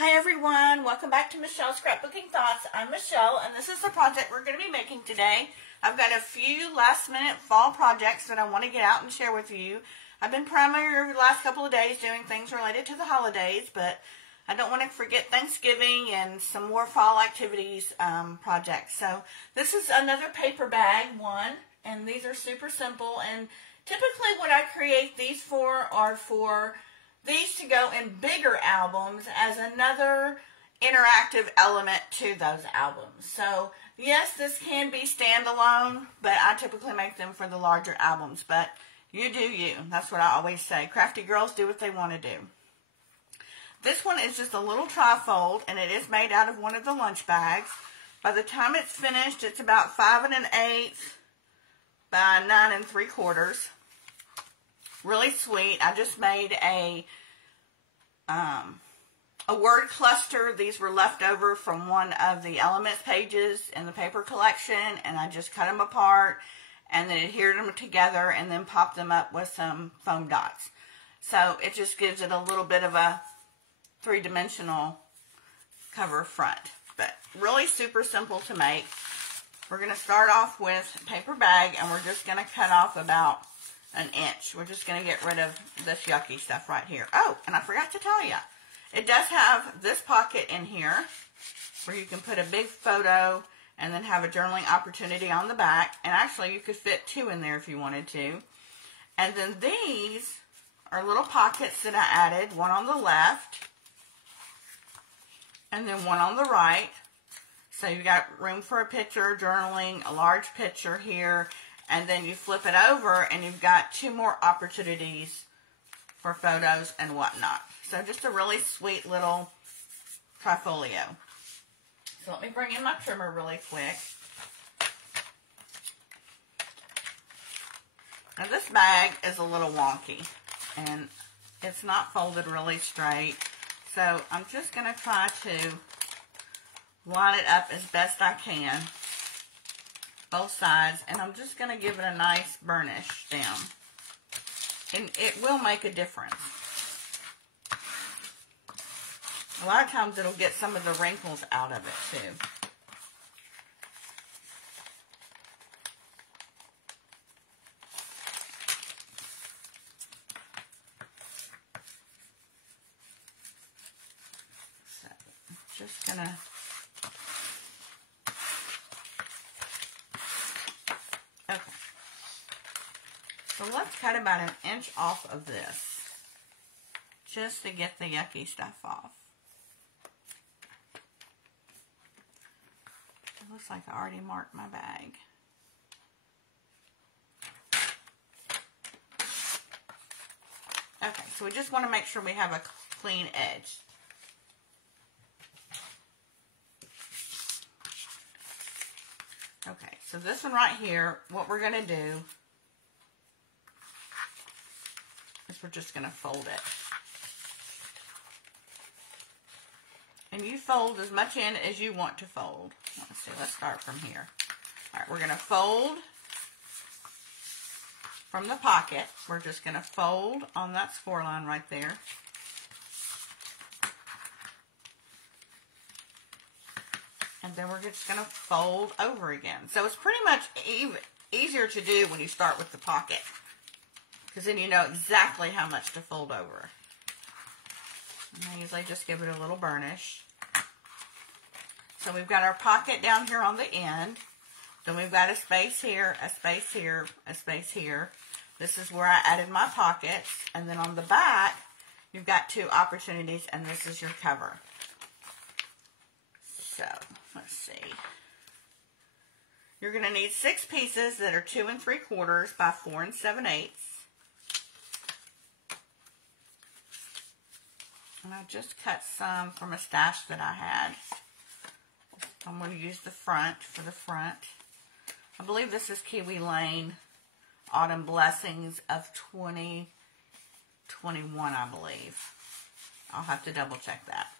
Hi everyone, welcome back to Michelle's Scrapbooking Thoughts. I'm Michelle and this is the project we're going to be making today. I've got a few last minute fall projects that I want to get out and share with you. I've been primarily the last couple of days doing things related to the holidays, but I don't want to forget Thanksgiving and some more fall activities projects. So this is another paper bag one, and these are super simple, and typically what I create these for are for these to go in bigger albums as another interactive element to those albums. So yes, this can be standalone, but I typically make them for the larger albums. But you do you. That's what I always say. Crafty girls do what they want to do. This one is just a little trifold, and it is made out of one of the lunch bags. By the time it's finished, it's about 5 1/8 by 9 3/4. Really sweet. I just made a word cluster. These were left over from one of the Elements pages in the paper collection, and I just cut them apart and then adhered them together and then popped them up with some foam dots. So it just gives it a little bit of a three-dimensional cover front, but really super simple to make. We're going to start off with a paper bag, and we're just going to cut off about 1 inch. We're just going to get rid of this yucky stuff right here. Oh, and I forgot to tell you, it does have this pocket in here where you can put a big photo and then have a journaling opportunity on the back. And actually, you could fit 2 in there if you wanted to. And then these are little pockets that I added, one on the left and then one on the right. So you've got room for a picture, journaling, a large picture here, and then you flip it over and you've got 2 more opportunities for photos and whatnot. So just a really sweet little Trifolio. So let me bring in my trimmer really quick. Now this bag is a little wonky and it's not folded really straight. So I'm just going to try to line it up as best I can, both sides, and I'm just going to give it a nice burnish down. And it will make a difference. A lot of times it'll get some of the wrinkles out of it too. So I'm just going to So let's cut about 1 inch off of this, just to get the yucky stuff off. It looks like I already marked my bag. Okay, so we just want to make sure we have a clean edge. Okay, so this one right here, what we're going to do is we're just going to fold it. And you fold as much in as you want to fold. Let's see, let's start from here. Alright, we're going to fold from the pocket. We're just going to fold on that score line right there. And then we're just going to fold over again. So it's pretty much easier to do when you start with the pocket, because then you know exactly how much to fold over. And I usually just give it a little burnish. So we've got our pocket down here on the end. Then we've got a space here, a space here, a space here. This is where I added my pockets. And then on the back, you've got 2 opportunities, and this is your cover. So, let's see. You're going to need 6 pieces that are 2 3/4 by 4 7/8. And I just cut some from a stash that I had. I'm going to use the front for the front. I believe this is Kiwi Lane Autumn Blessings of 2021, I believe. I'll have to double check that.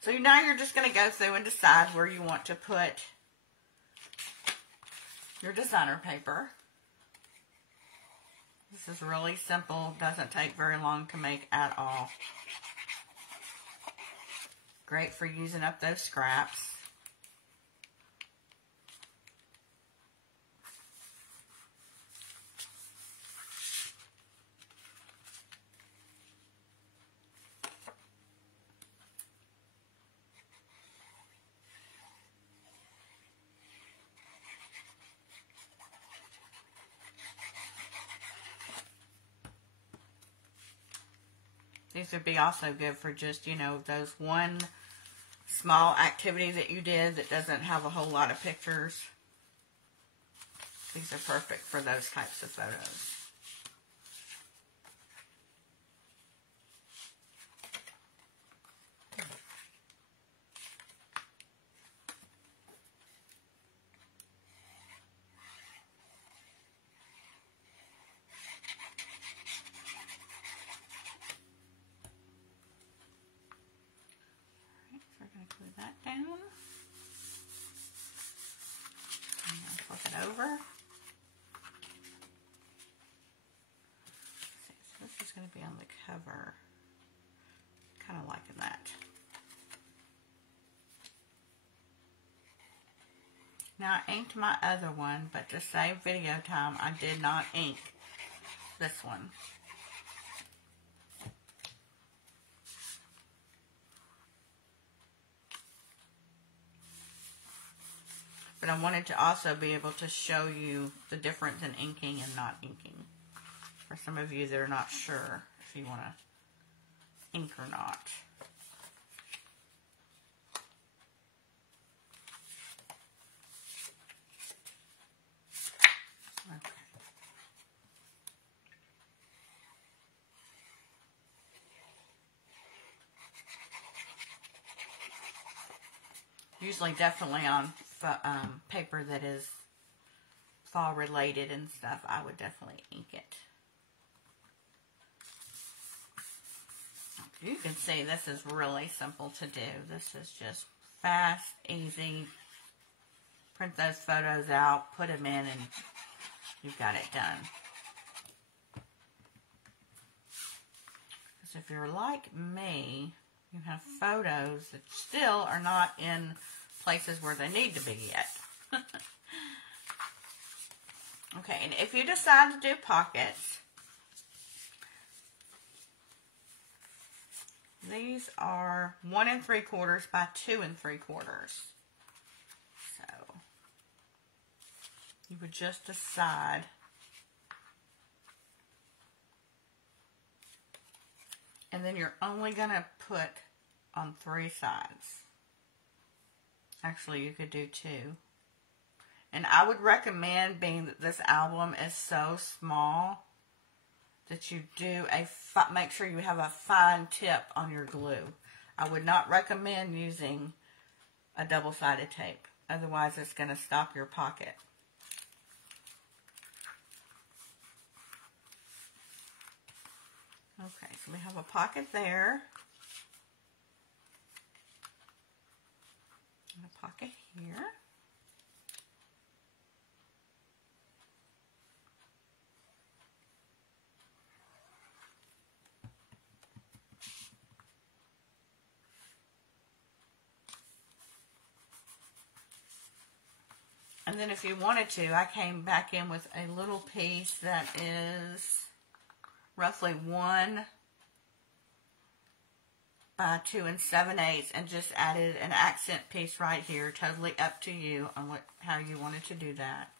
So now you're just going to go through and decide where you want to put your designer paper. This is really simple, doesn't take very long to make at all. Great for using up those scraps. These would be also good for just, you know, those one small activity that you did that doesn't have a whole lot of pictures. These are perfect for those types of photos. Glue that down. And then flip it over. So this is going to be on the cover. Kind of liking that. Now I inked my other one, but to save video time, I did not ink this one. But I wanted to also be able to show you the difference in inking and not inking. For some of you that are not sure if you want to ink or not. Okay. Usually definitely on paper that is fall related and stuff, I would definitely ink it. You can see this is really simple to do. This is just fast, easy. Print those photos out, put them in, and you've got it done. Because if you're like me, you have photos that still are not in places where they need to be yet. Okay, and if you decide to do pockets, these are 1 3/4 by 2 3/4. So you would just decide and then you're only going to put on 3 sides. Actually, you could do 2. And I would recommend, being that this album is so small, that you do make sure you have a fine tip on your glue. I would not recommend using a double-sided tape. Otherwise, it's going to stop your pocket. Okay, so we have a pocket there. And a pocket here. And then if you wanted to, I came back in with a little piece that is roughly 1 by 2 7/8 and just added an accent piece right here. Totally up to you on how you wanted to do that.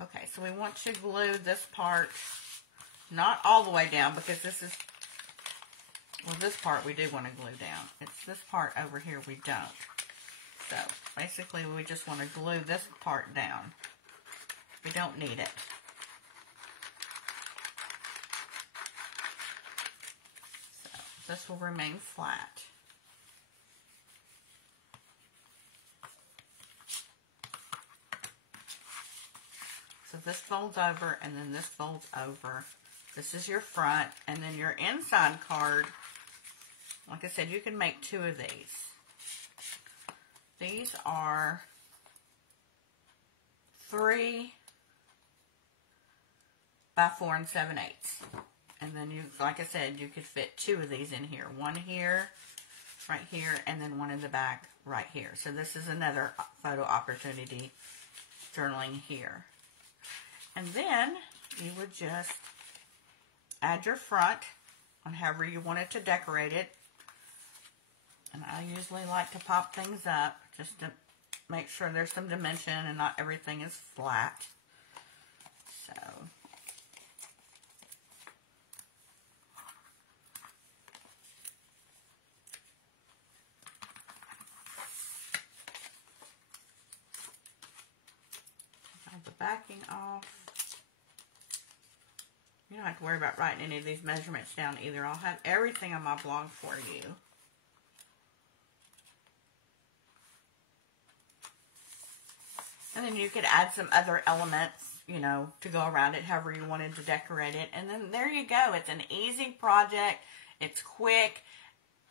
Okay, so we want to glue this part not all the way down, because this is, well, this part we do want to glue down. It's this part over here we don't. So basically we just want to glue this part down. We don't need it. So this will remain flat. So this folds over and then this folds over. This is your front, and then your inside card, like I said, you can make 2 of these. These are 3 by 4 7/8. And then you, like I said, you could fit 2 of these in here. One here right here, and then one in the back right here. So this is another photo opportunity journaling here. And then you would just add your front on however you wanted to decorate it. And I usually like to pop things up just to make sure there's some dimension and not everything is flat. So have the backing off. You don't have to worry about writing any of these measurements down either. I'll have everything on my blog for you. And then you could add some other elements, you know, to go around it, however you wanted to decorate it. And then there you go. It's an easy project. It's quick,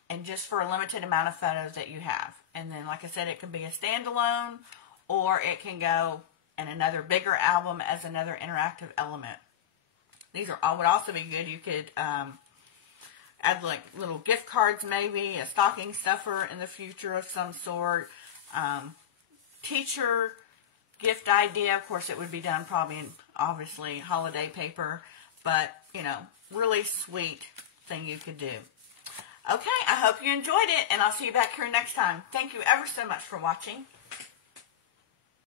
and just for a limited amount of photos that you have. And then, like I said, it could be a standalone, or it can go in another bigger album as another interactive element. These are all would also be good. You could add like little gift cards, maybe a stocking stuffer in the future of some sort. Teacher gift idea. Of course, it would be done probably in, obviously, holiday paper. But, you know, really sweet thing you could do. Okay, I hope you enjoyed it, and I'll see you back here next time. Thank you ever so much for watching.